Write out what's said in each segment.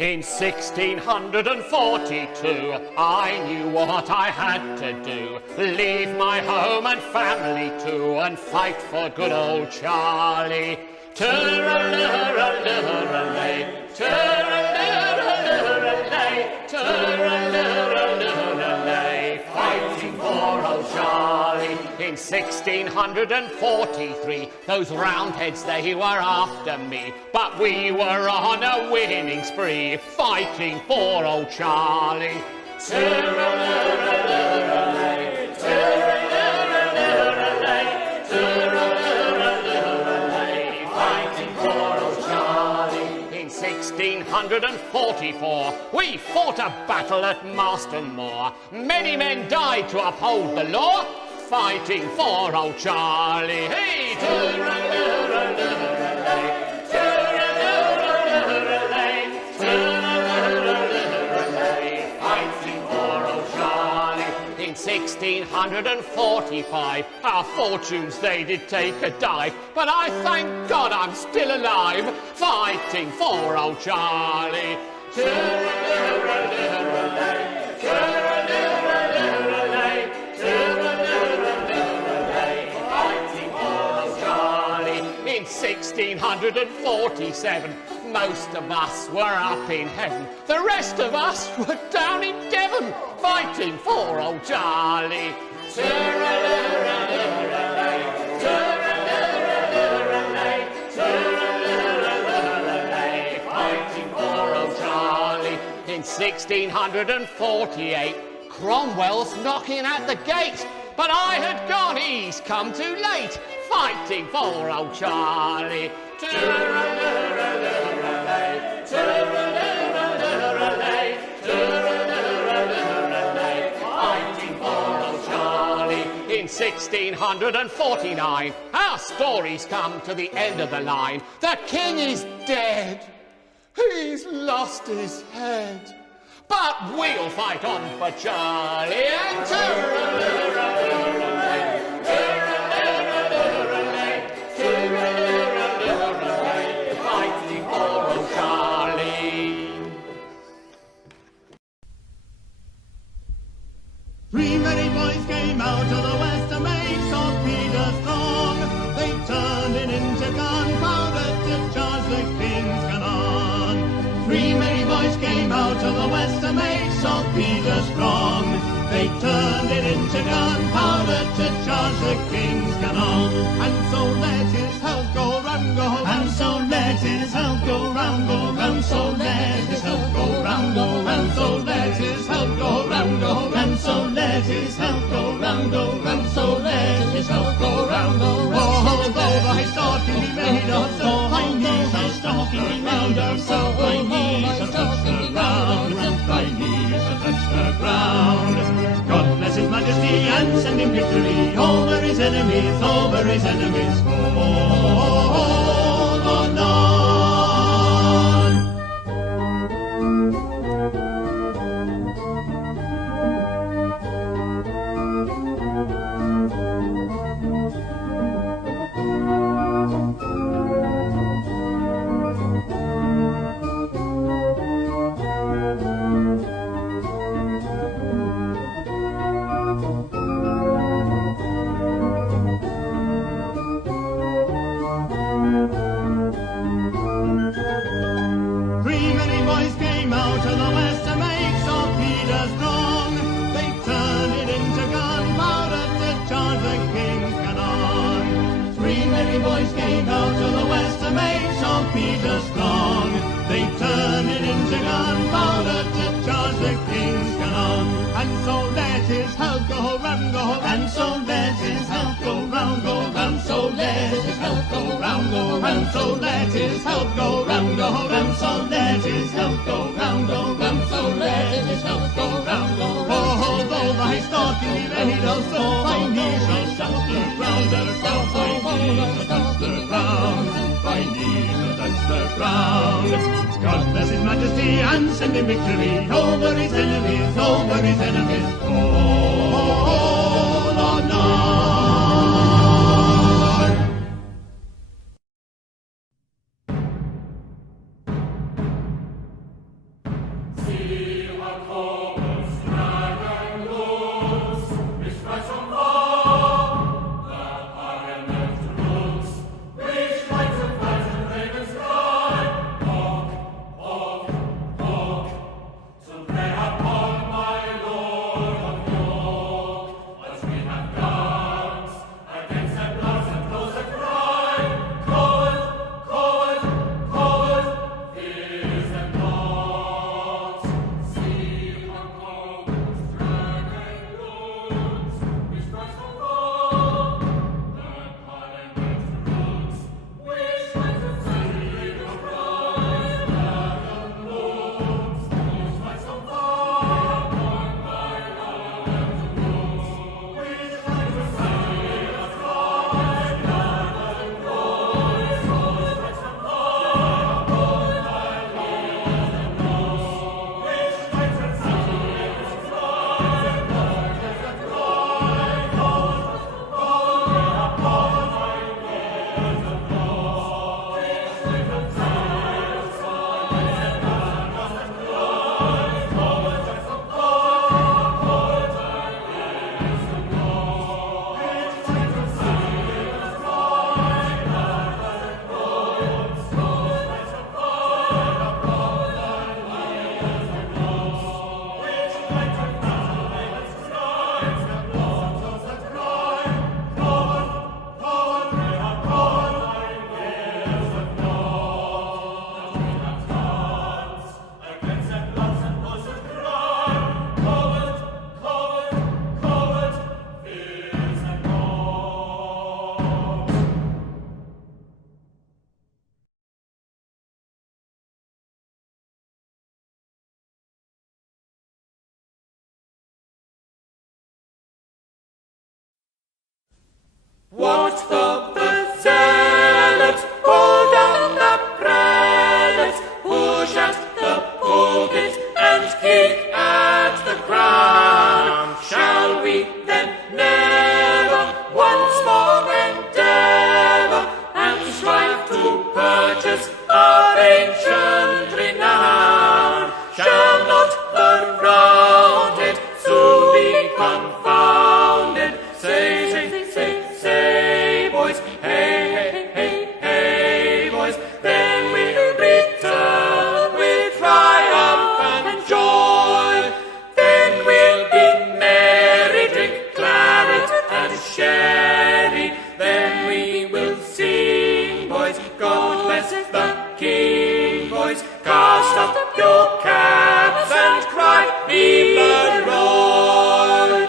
In 1642, I knew what I had to do. Leave my home and family too, and fight for good old Charlie. Turaluraluralay, turaluraluralay, turaluraluralay, fighting for old Charlie. In 1643, those Roundheads, they were after me, but we were on a winning spree, fighting for old Charlie. Turaluraluralay, turaluraluralay, turaluraluralay, fighting for old Charlie. In 1644, we fought a battle at Marston Moor. Many men died to uphold the law, fighting for old Charlie. Hey, turaluraluralay, turaluraluralay, turaluraluralay, fighting for old Charlie. In 1645, our fortunes they did take a dive, but I thank God I'm still alive, fighting for old Charlie. Turaluraluralay, turaluraluralay, turaluraluralay, fighting for old Charlie. In 1647, most of us were up in heaven. The rest of us were down in Devon, fighting for old Charlie. Turaluraluralay, turaluraluralay, turaluraluralay, fighting for old Charlie. In 1648, Cromwell's knocking at the gate, but I had gone, he's come too late, fighting for old Charlie. Turaluraluralay, turaluraluralay, turaluraluralay, fighting for old Charlie. In 1649, our story's come to the end of the line. The king is dead, he's lost his head, but we'll fight on for Charlie. And turaluraluralay, turaluraluralay, turaluraluralay, fighting for old Charlie. 3 merry boys came out of the west to make St. Peter strong. They turned it into gunpowder to charge the king's cannon. 3 merry boys came out of the west to make St. Peter strong. They turned it into gunpowder to charge the king's cannon. And so let his health go round, go round. And so let his health go round, go round. So let his health go round, go round. So let his health go round, go round. So let his health go round, go round. So let his health go round, go round. Oh, though thy stocking be made of so thy knees, thy stocking be made of so thy knees shall touch the ground, thy knees shall touch the ground. God bless His Majesty and send him victory over his enemies, over his enemies. Hold on. God bless His Majesty and send him victory over his enemies, over his enemies. Hold on. What though the zealots pull down the prelates, push at the pulpit and kick at the crown? Shall we then never once more endeavour and strive to purchase our ancient renown? Shall not the rounded soon be confounded? Say, boys, hey, boys, then we'll return with triumph and joy. Then we'll be merry, drink claret and sherry. Then we will sing, boys, God bless the King, boys. Cast up your caps and cry, Vive le Roy.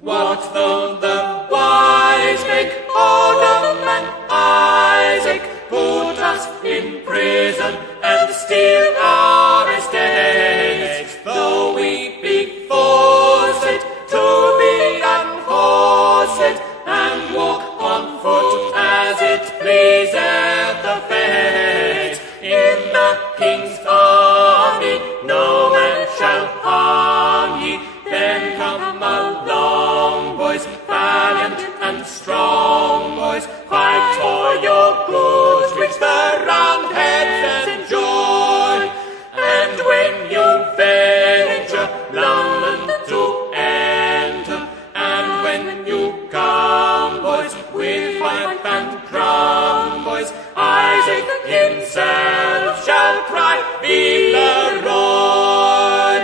What though the wise make Adam and Isaac put us in prison and steal our estates? Though we be forced to be unhorsed and walk on foot as it pleaseth the fate, in the King's army no man shall harm ye. Then come along, boys, valiant and strong, boys, fight for your goods which the Roundheads enjoy. And when you venture London to enter, and when you come, boys, with fife and crown, boys, Isaac himself shall cry, Vive le Roy.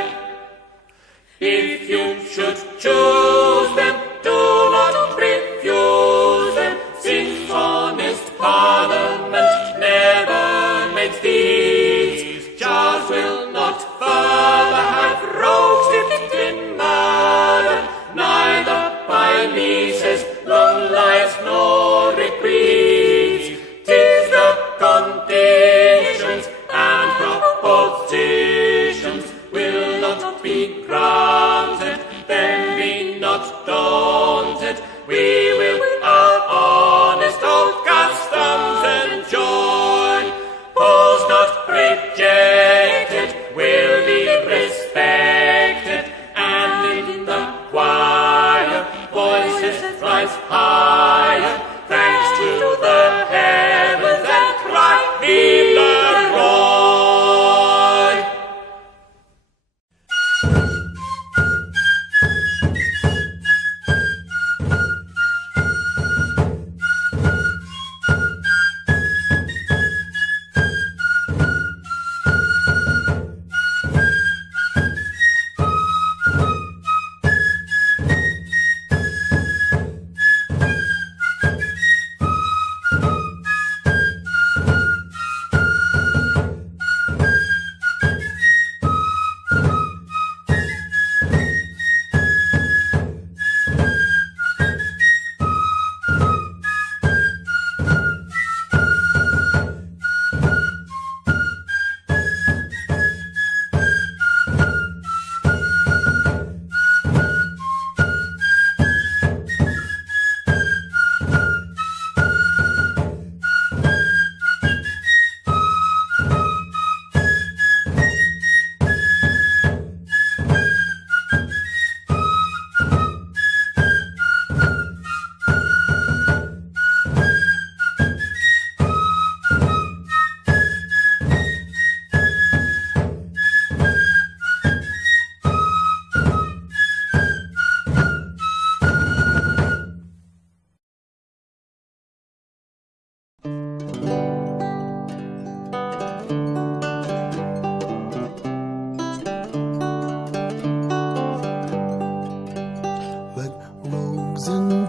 If you should choose them, do not refuse them, since honest Parliament never makes these. Charles will not further have rogues dipped in murder, neither by leases, long lives, nor reprieve. 'Tis the conditions and propositions will not be granted, then be not daunted. We will our honest old customs enjoy. Paul's not rejected, will be respected, and in the choir voices rise higher, thanks to the heavens, and cry, Vive le Roy.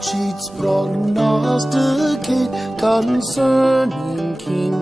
cheats prognosticate concerning king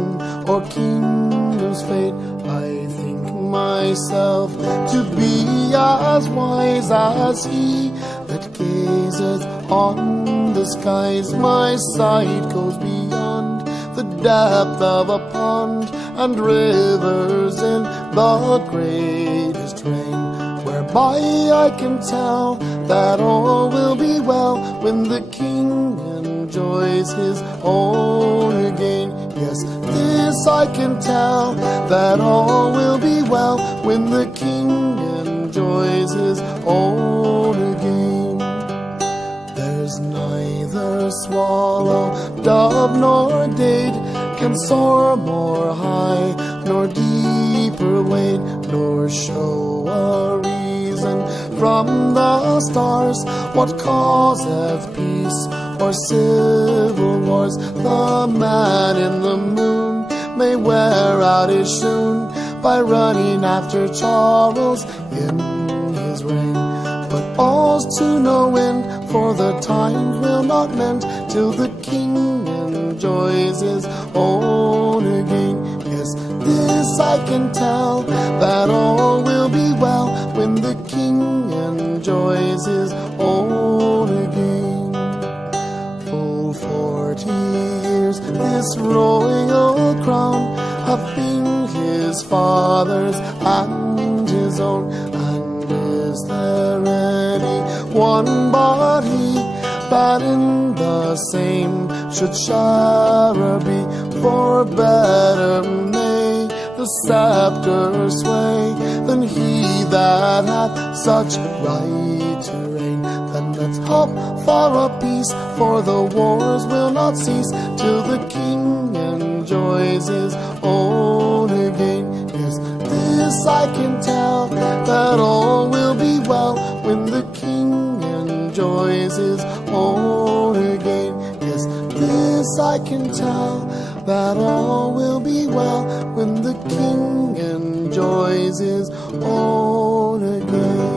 or kingdom's fate. I think myself to be as wise as he that gazeth on the skies. My sight goes beyond the depth of a pond, and rivers in the greatest rain, whereby I can tell that all will be well when the king and enjoys his own again. Yes, this I can tell, that all will be well when the king enjoys his own again. There's neither swallow, dove, nor dade can soar more high, nor deeper wade, nor show a reason from the stars what causeth peace or civil wars. The man in the moon may wear out his shoon by running after Charles in his reign, but all's to no end, for the times will not mend till the king enjoys his own again. Yes, this I can tell, that all will be well when the king enjoys his own again. Full 40 years this royal crown hath been his father's and his own, and is there any one but he that in the same should share be? For better may the scepter sway than he that hath such right to reign. Then let's hope for a peace, for the wars will not cease till the king enjoys his own again. Yes, this I can tell, that all will be well when the king enjoys his own again. Yes, this I can tell, that all will be well when the king enjoys his own again.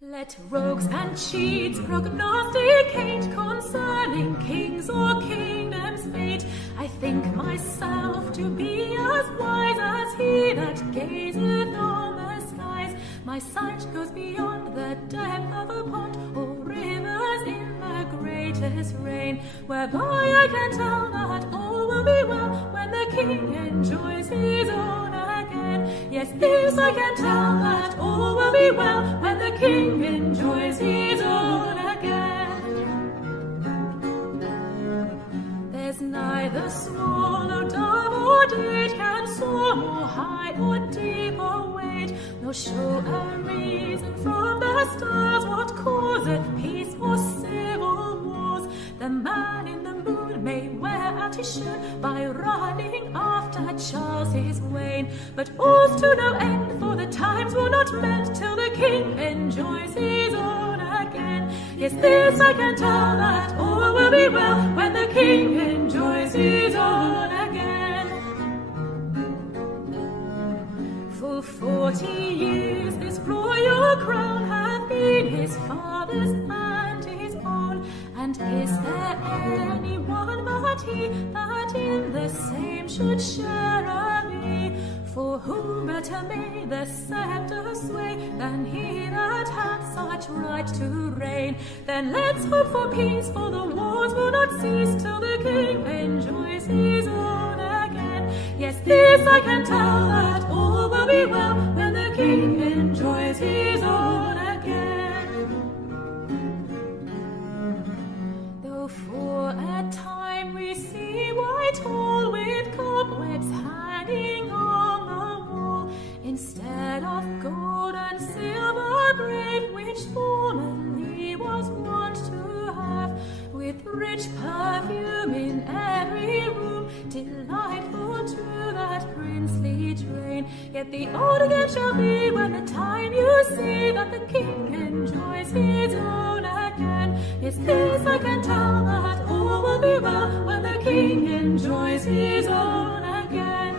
Let rogues and cheats prognosticate concerning kings or kingdoms' fate. I think myself to be as wise as he that gazeth on the skies. My sight goes beyond the depth of a pond, or rivers in the greatest rain, whereby I can tell that all will be well when the king enjoys his own again. Yes, this I can tell, that all will be well when the king enjoys his own again. There's neither swallow, dove, or dade can soar more high or deep or wade, nor show a reason from the stars what causeth peace or civil wars. The man in the moon may wear out his shoon by running after Charles his wane, but all's to no end, for the times will not mend till the king enjoys his own again. Yes, this I can tell, that all will be well when the king enjoys his own again. Full 40 years this royal crown hath been his father's and his own, and is there any one but he that in the same should share a me? For who better may the scepter sway than he that hath such right to reign? Then let's hope for peace, for the wars will not cease till the king enjoys his own again. Yes, this I can tell, that all will be well when the king enjoys his own again. Though for a time we see white hall with cobwebs hanging on the wall, instead of gold and silver brave, which formerly was wont to have, with rich perfume in every room, delightful to that princely train. Yet the old again shall be when the time you see that the king enjoys his own again. Yes, this I can tell, that all will be well when the king enjoys his own again.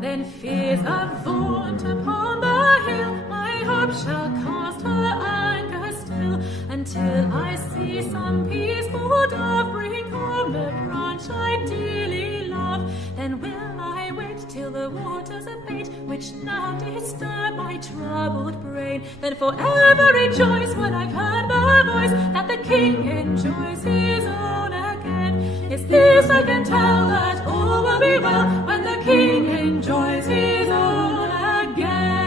Then fears of vaunt upon the hill, my hope shall cast her anchor still, until I see some peaceful dove bring home the branch I dearly love. Then will I wait till the waters abate, which now disturb my troubled brain. Then forever rejoice when I've heard the voice that the king enjoys his own again. Yes, this I can tell, that all will be well when the king enjoys his own again.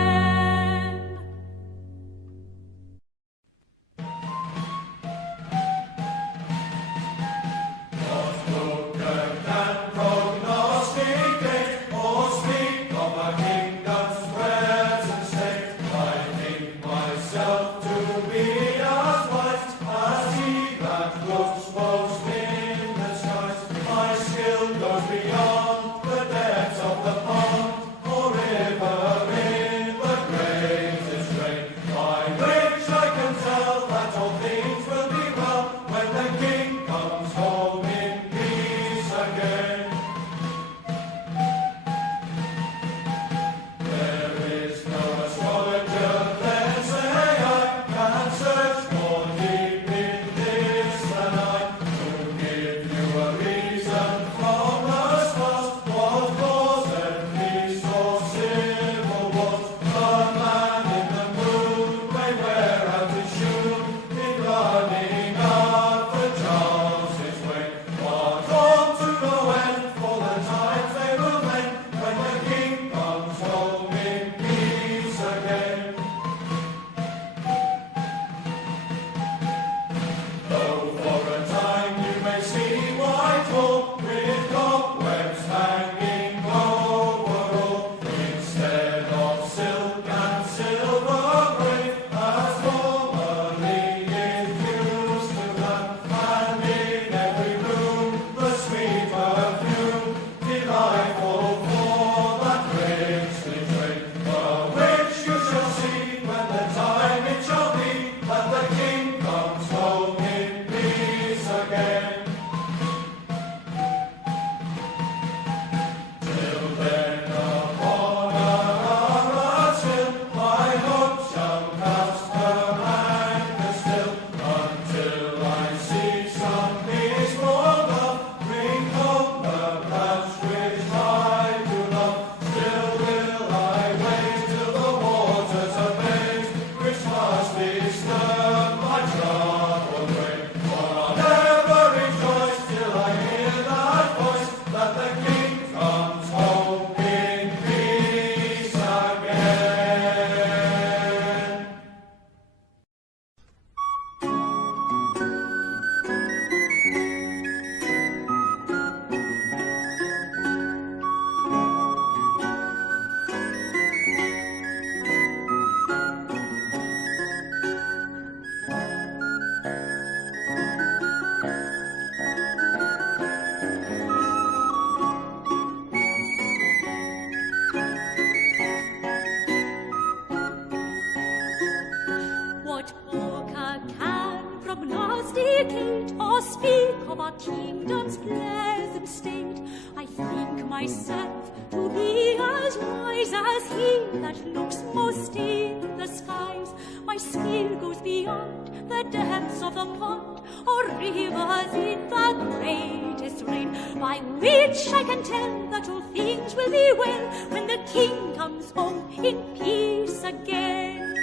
prognosticate or speak of our kingdom's pleasant state. I think myself to be as wise as he that looks most in the skies. My skill goes beyond the depths of the pond or rivers in the greatest rain, by which I can tell that all things will be well when the king comes home in peace again.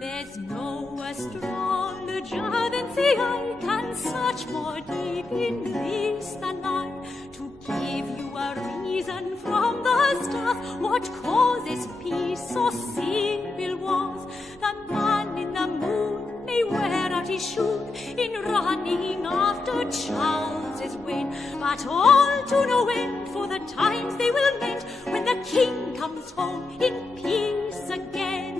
There's no astrologer than say I can search more deep in this than I, to give you a reason from the stars what causes peace or civil wars. The man in the moon may wear out his shoe in running after Charles's wane, but all to no end, for the times they will mend when the king comes home in peace again.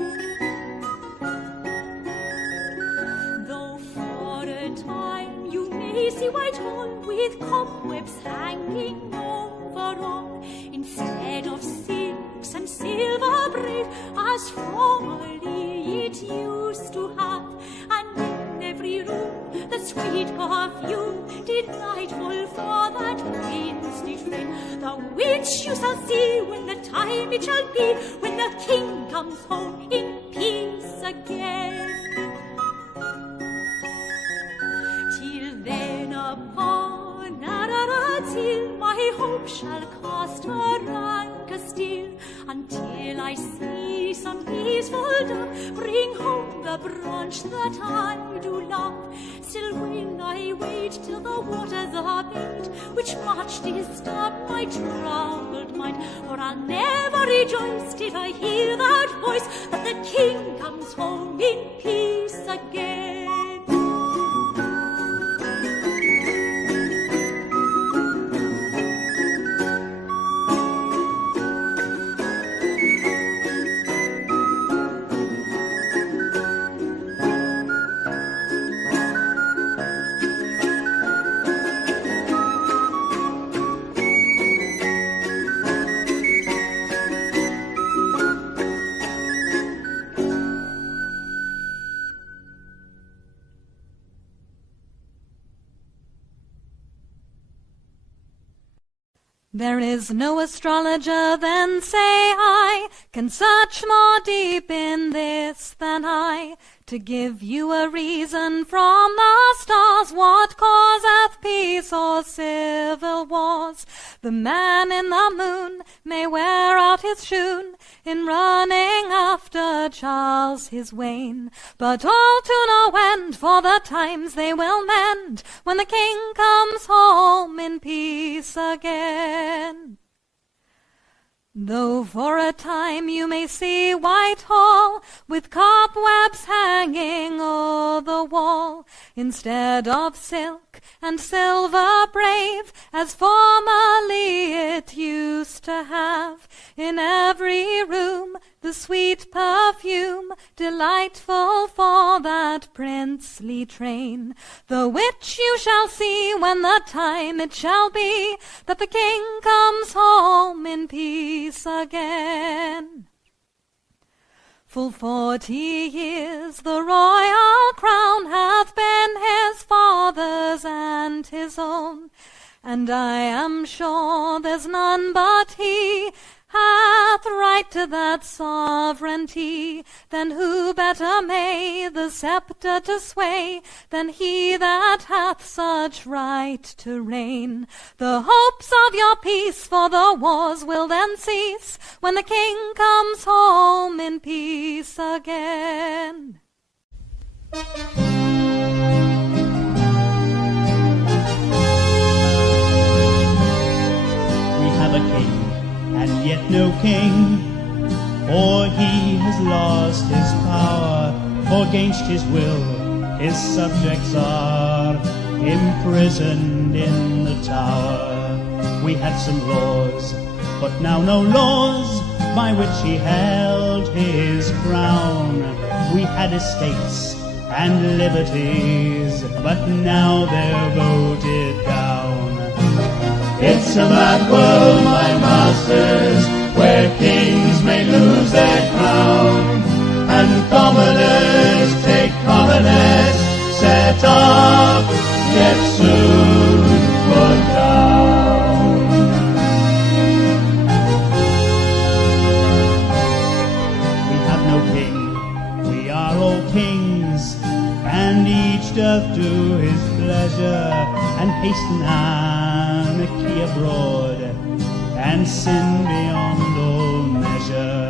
Though for a time you may see Whitehall with cobwebs hanging over all, instead of silks and silver braid as formerly it used to have, and in every room the sweet perfume delightful for that princely train, the which you shall see when the time it shall be when the king comes home in peace again. Till then upon Ararat's hill my hope shall cast her anchor still, until I see some some peaceful dove, bring home the branch that I do love. Still will I wait till the waters abate, which much disturb my troubled mind. For I'll never rejoice till I hear that voice, that the King comes home in peace again. There is no astrologer, then say I, can search more deep in this than I, to give you a reason from the stars, what causeth peace or civil wars. The man in the moon may wear out his shoon in running after Charles his wain, but all to no end, for the times they will mend when the King comes home in peace again. Though for a time you may see Whitehall with cobwebs hanging o'er the wall, instead of silk and silver brave, as formerly it used to have, in every room the sweet perfume, delightful for that princely train, the which you shall see when the time it shall be that the King comes home in peace again. Full 40 years the royal crown hath been his father's and his own, and I am sure there's none but he hath right to that sovereignty. Then who better may the sceptre to sway than he that hath such right to reign? The hopes of your peace for the wars will then cease when the King comes home in peace again. We have a king, and yet no king, for he has lost his power, for 'gainst his will his subjects are imprisoned in the tower. We had some laws, but now no laws by which he held his crown. We had estates and liberties, but now they're voted down. It's a mad world, my masters, where kings may lose their crown, and commoners take coronets, set up, yet soon put down. We have no king, we are all kings, and each doth do his pleasure, and hasten anarchy abroad, and sin beyond all measure.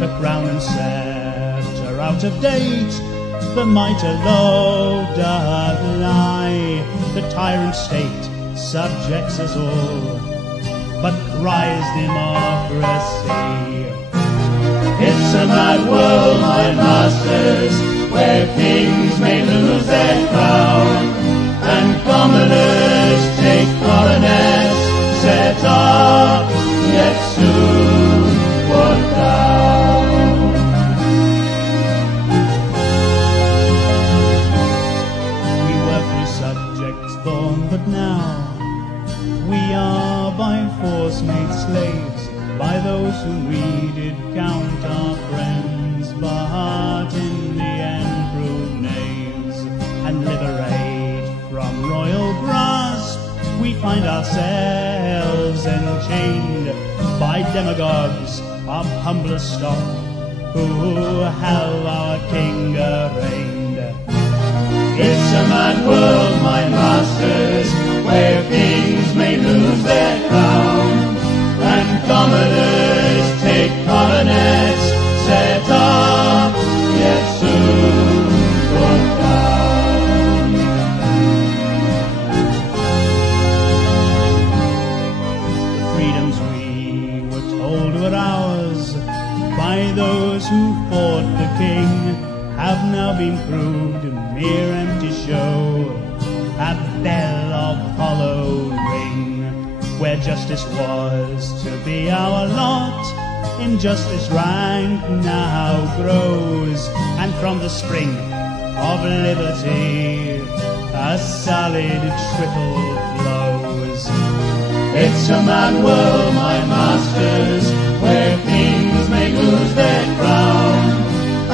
The crown and sceptre out of date, the mitre low doth lie. The tyrant state subjects us all, but cries democracy. It's a mad world, my masters, where kings may lose their crown, and commoners take coronets, set up, yet soon put down. We were free subjects born, but now we are by force made slaves, by those whom we did count our friends, but in the end proved knaves, and liberate from royal grasp, we find ourselves enchained by demagogues of humbler stock, who have our king arraigned. It's a mad world, my masters, where kings may lose their crown, and commoners take coronets, set up justice was to be our lot. Injustice rank now grows, and from the spring of liberty a solid trickle flows. It's a mad world, my masters, where kings may lose their crown,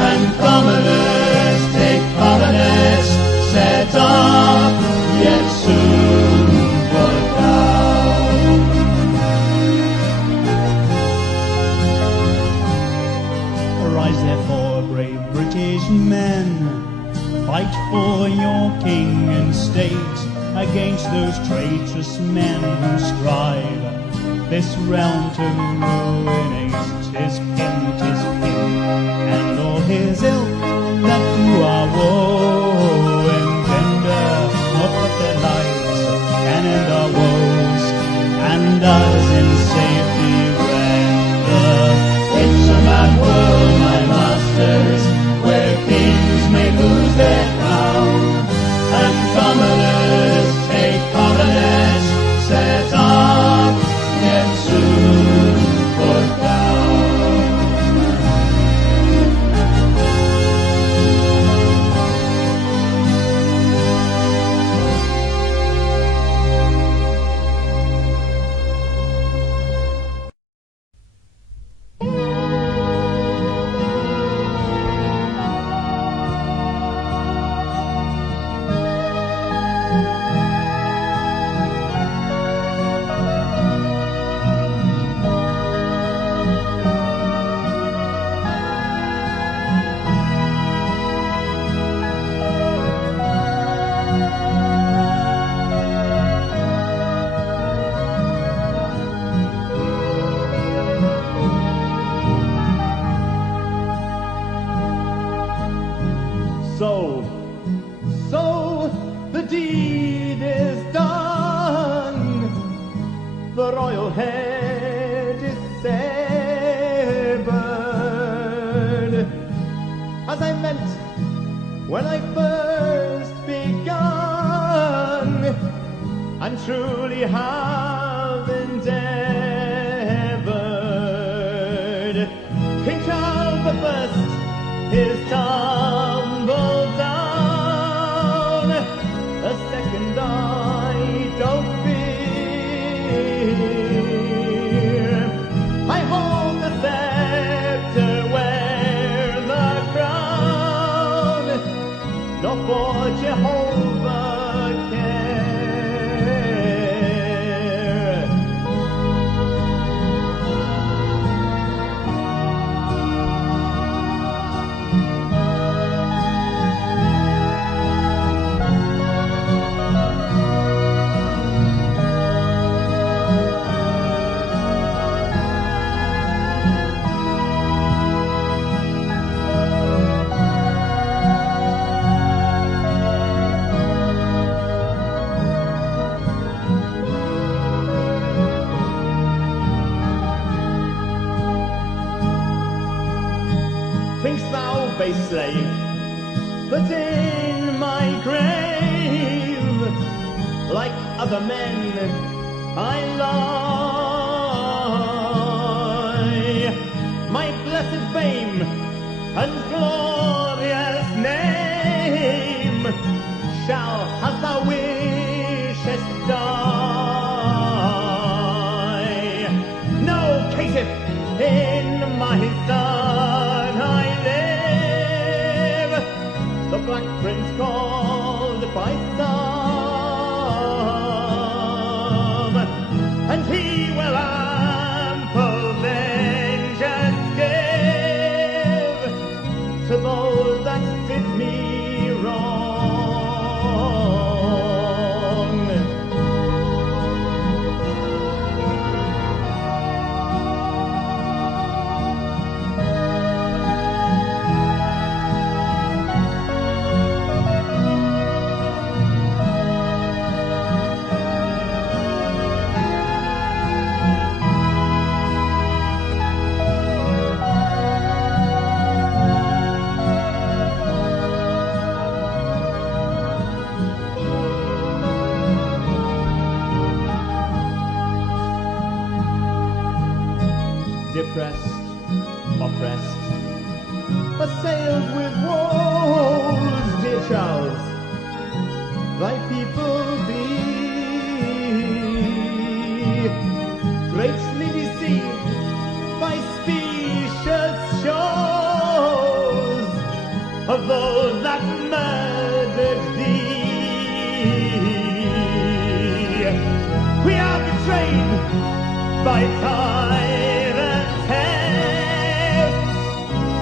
and commoners take prominence, set up, yet soon put down. Arise therefore, brave British men, fight for your king and state, against those traitorous men who strive this realm to ruinate. 'Tis him, and all his ilk that through our woe engender, not but their lives can end our woes, and us in safety render. It's a mad world, my masters, where kings may lose their crown, and commoners take prominence, set up, yet soon put down. So the deed is done. The royal head is severed, as I meant when I first begun, and truly have endeavored. King Charles the First is tumbled down, a second I don't fear. I hold the scepter, wear the crown, nor for Jehovah care. Think'st thou, base slave, that in my grave, like other men, I lie? My blessed fame and glorious name shall, as thou wishest, die. No caitiff in my son I live, the Black Prince called by some, and he will ample vengeance give to those that did me wrong. oppressed, oppressed. Assailed with woes, dear Charles, thy people be greatly deceived by specious shows of those that murdered thee. We are betrayed by tyrants' heads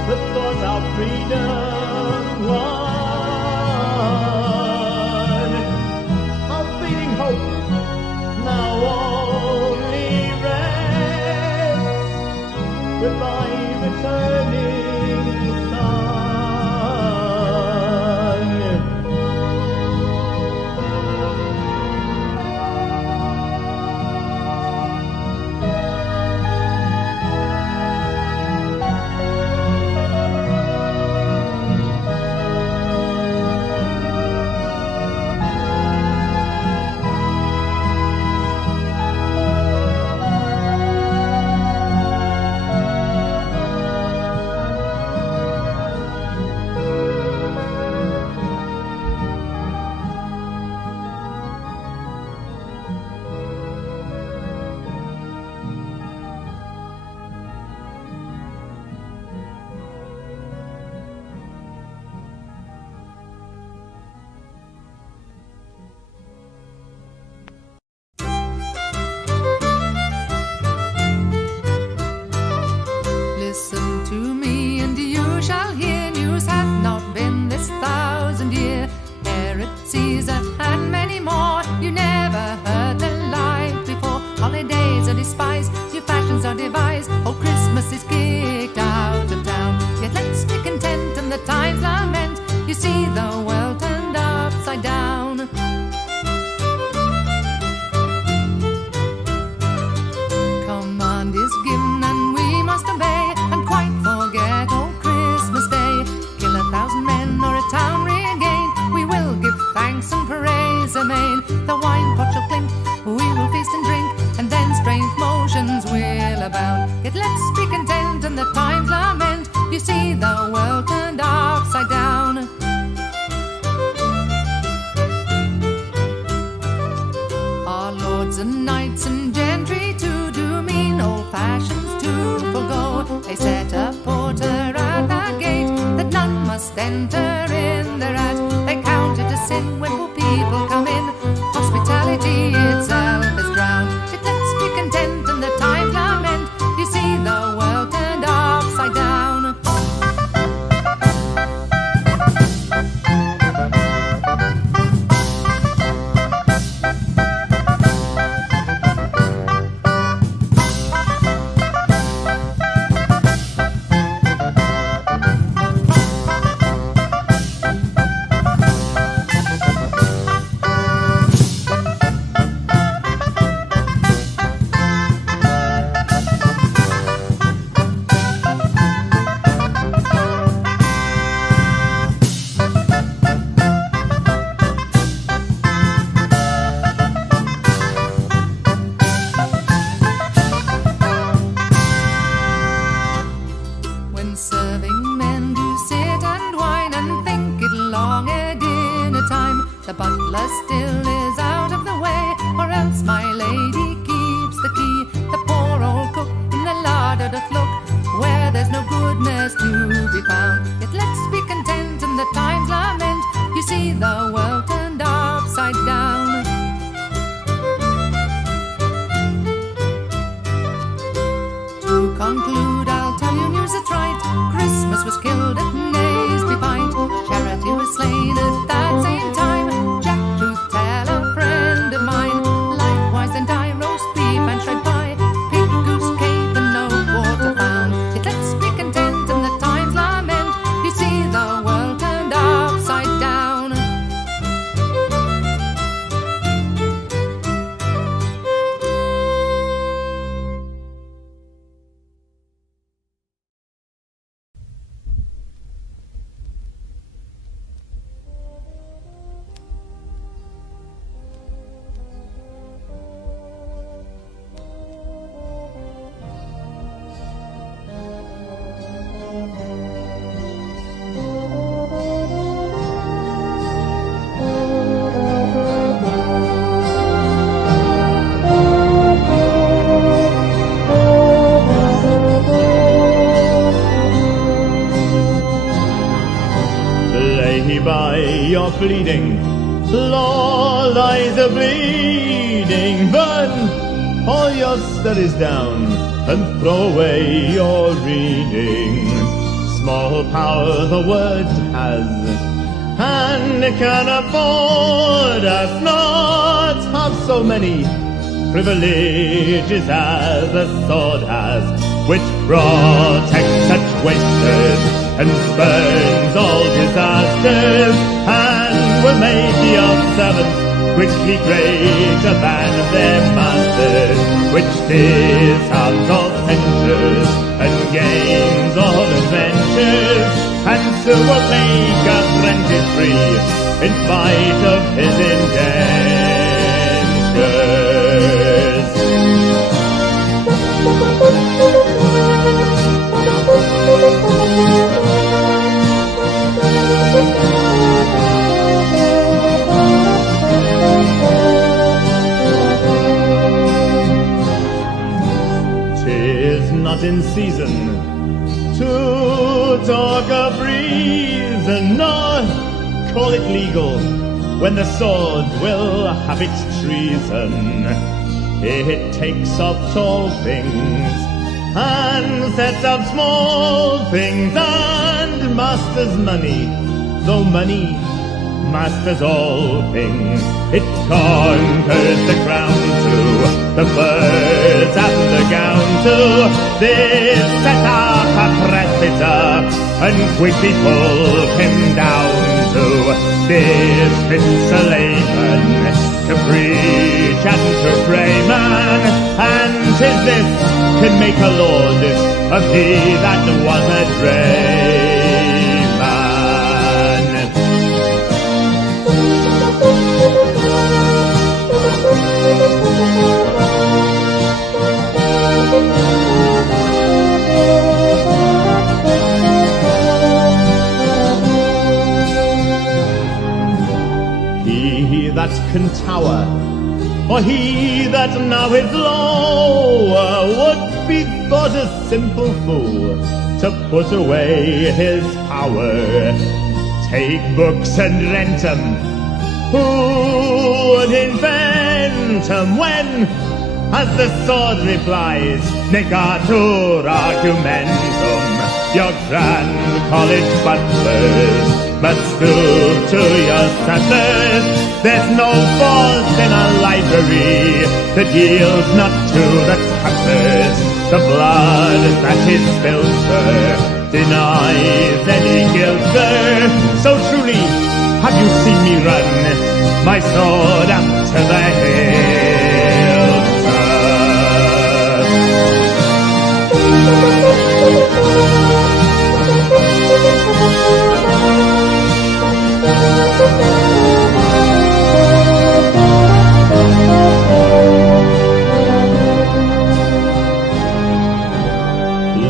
that was our freedom won. Our fading hope now only rests with thy returning sun. Listen to me and you shall hear news hath not been this 1,000 year. Herod, Caesar, and many more, you never heard the like before. Holidays are despised, new fashions are devised, old Christmas is kicked out of town. Yet let's be content and the times lament, you see the world turned upside down. Command is given and we must obey, and quite forget old Christmas Day. Kill 1,000 men or a town regain, we will give thanks and praise amain. The wine pot shall clink, we will feast and drink, and then strange motions will abound. Yet let's be content and the times lament, you see the world turned upside down. Our lords and knights and gentry too do mean old fashions to forgo. They set a porter at the gate that none must enter in thereat. They count it a sin when poor people come in, hospitality itself is drowned. Yet let's be content and the times lament, you see the world turned upside down. When serving men do sit and whine and think it long at dinner time, the butler still is out of the way, or else my lady keeps the key. The poor old cook in the larder doth look where there's no goodness to be found. Yet let's be content and the times lament, you see the world turned upside down. To conclude, I'll tell you news that's right. Christmas was killed at Naseby Fight. Charity was slain at that same time. Jack Truth tell a friend of mine. Likewise and I roast beef and shred pie, pig, goose, cape and no water found. Yet let's be content and the times lament, you see the world turned upside down. bleeding. Law lies a bleeding. Burn all your studies down and throw away your reading. Small power the word has, and can afford us not have so many privileges as a sword has, which protects such wasters and spurns all disasters, and will make the observance quickly greater than their masters, which disarms all censures and gains all adventures, and so will make apprentice free in spite of his indentures. 'Tis not in season to talk of reason, nor call it legal, when the sword will have its treason. It takes up tall things and sets up small things, and masters money, though money masters all things. It conquers the ground too, the birds and the gown too. This set up a precedent and quickly pull him down to. This fits a layman to preach and to pray, man, and 'tis this can make a lord of he that was a drayman. He that can tower, or he that now is lower, would be thought a simple fool to put away his power. Take books and rent 'em, who would invent 'em, when, as the sword replies, negatur argumentum, your grand college butlers must stoop to your settlers. There's no fault in a library that yields not to the cutters. The blood that is spilled, sir, denies any guilt, sir. So truly have you seen me run my sword up to the hilt,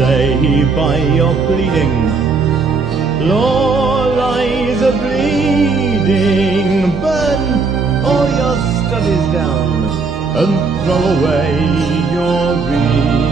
Lay by your pleading, law lies a bleeding. Burn all your studies down and throw away your reading.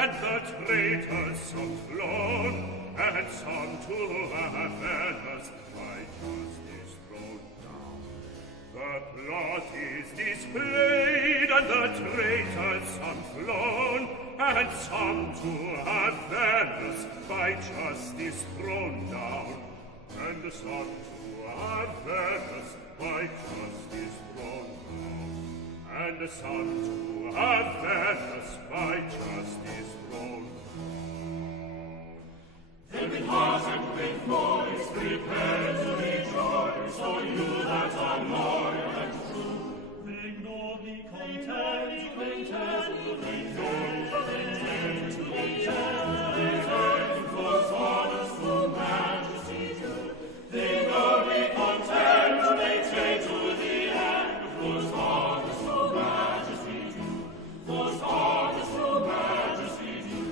and the traitors some flown, and some to Athens by justice thrown down. The plot is displayed, and the traitors some flown, and some to Athens by justice thrown down, and some to Athens by justice thrown down, and some to Athens by justice thrown down. Then with heart and with voice prepare to rejoice, all you that are loyal and true. They nobly contend, those honors to majesty due. They nobly contend, maintain to the end, those honors to majesty due. Those honors to majesty due.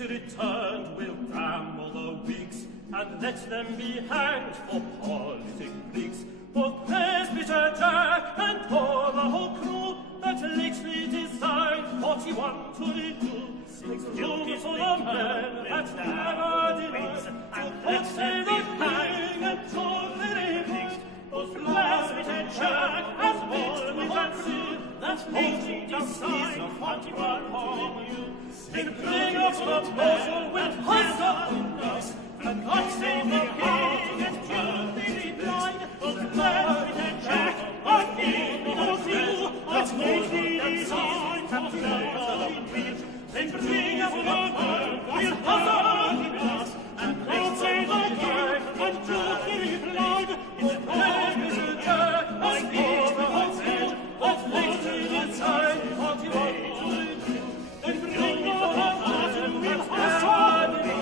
Returned, we'll damn all the Whigs, and let them be hanged for politic Whigs. Both Presbyter Jack and all the whole crew that lately designed 41 to redo. Six room for the men that never denied to put say the king and told the repeat. Both Presbyter Jack and all we fancy that lately designed 41 to redo. And bring us the proposal with hunger in us, and God save the king and guilty replied, but Presbyter Jack, our king, behold you, that lately designed to repeat. Then bring us the proposal with hunger in us, and God save the king and guilty replied, but Presbyter Jack, our king, behold you, that lately designed to repeat. Then bring us the proposal with hunger in us,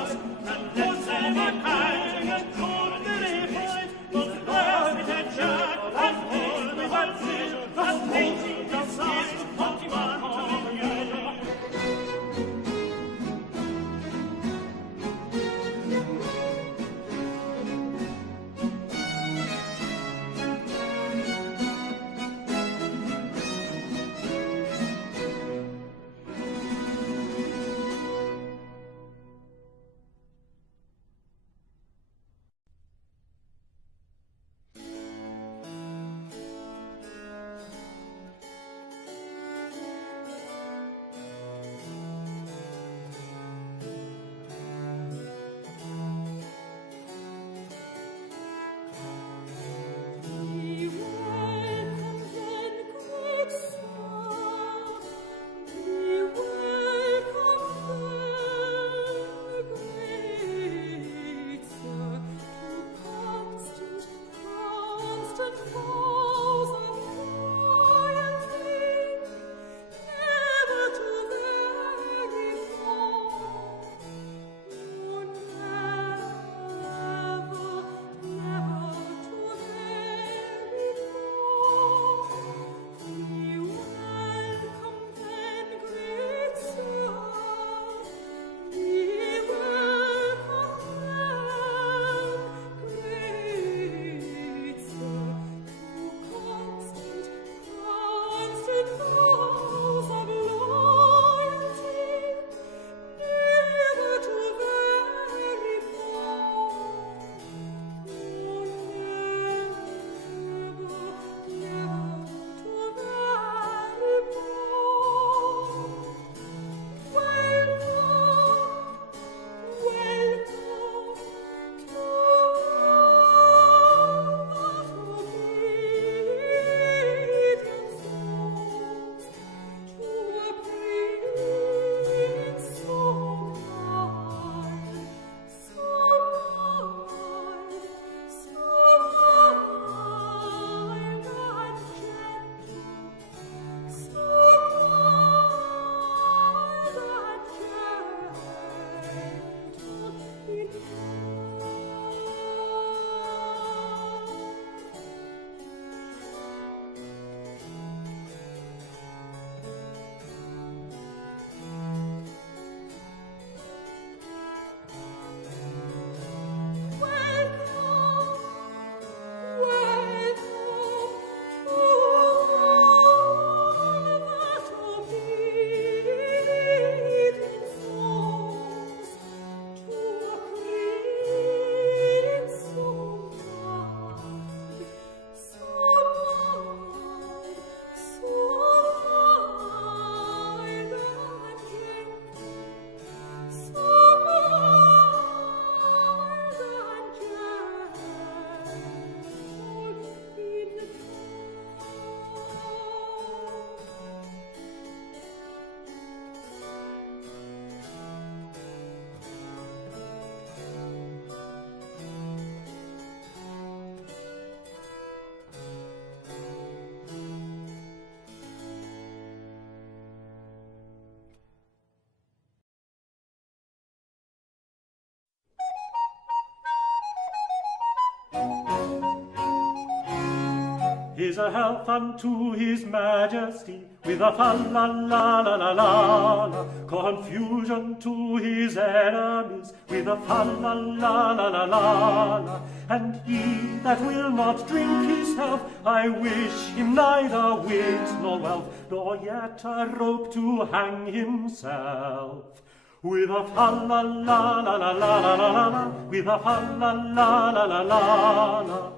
Here's a health unto His Majesty, with a fa-la-la-la-la-la-la. Confusion to His enemies, with a fa-la-la-la-la-la-la. And he that will not drink his health, I wish him neither wit nor wealth, nor yet a rope to hang himself. With a fa-la-la-la-la-la-la-la, with a fa-la-la-la-la-la-la.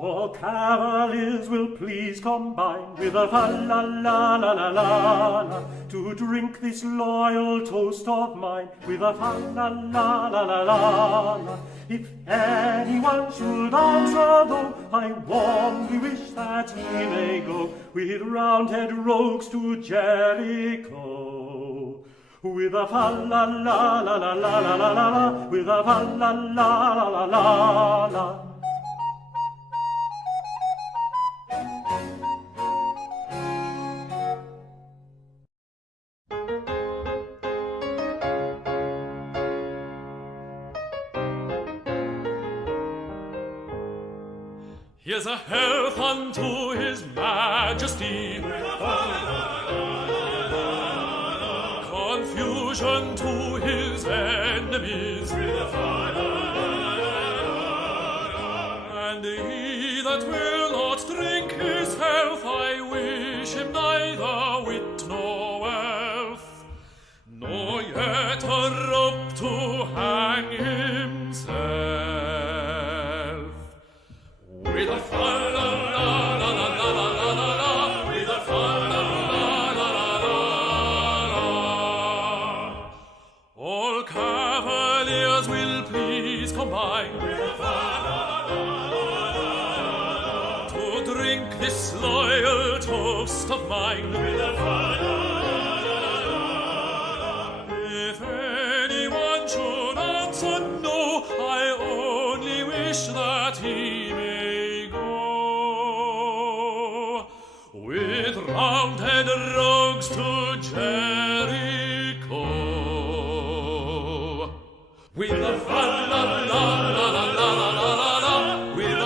All cavaliers will please combine with a fa-la-la-la-la-la, to drink this loyal toast of mine with a fa-la-la-la-la-la. If anyone should answer though, I warmly wish that he may go with Roundhead rogues to Jericho. With a fa-la-la-la-la-la-la-la, with a fa-la-la-la-la-la-la. Here's a health unto His Majesty, confusion to His enemies, and he that will not drink his health, I wish him neither wit nor wealth, nor yet a rope to hang himself. With a fa-la-la-la-la-la-la-la, with a fa-la-la-la-la-la. All cavaliers will please combine with a fa-la-la-la-la-la, to drink this loyal toast of mine with a fa-la-la-la-la-la. If anyone should answer no, I only wish that he may with Roundhead rogues to Jericho. With a fa-la-la-la-la-la-la-la, with a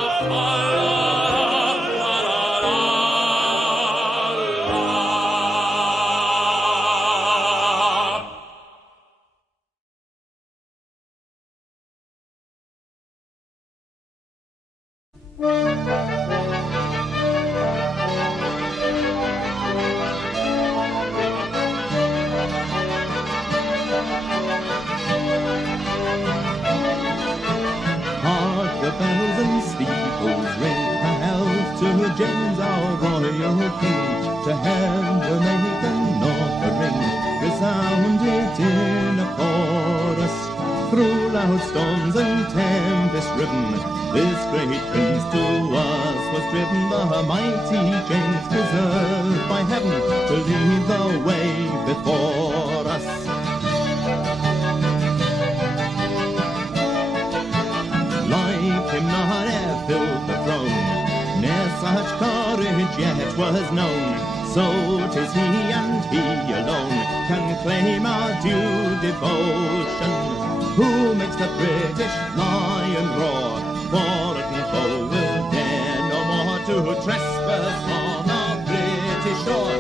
James, our royal king, to him we'll make an offering, resounded in a chorus, through loud storms and tempest-riven. This great prince to us was driven, the mighty James, preserved by heaven, to lead the way before us. Like him not e'er filled the throne, ne'er such courage yet was known. So 'tis he and he alone can claim our due devotion, who makes the British lion roar. Foreign foe will dare no more to trespass on our British shore.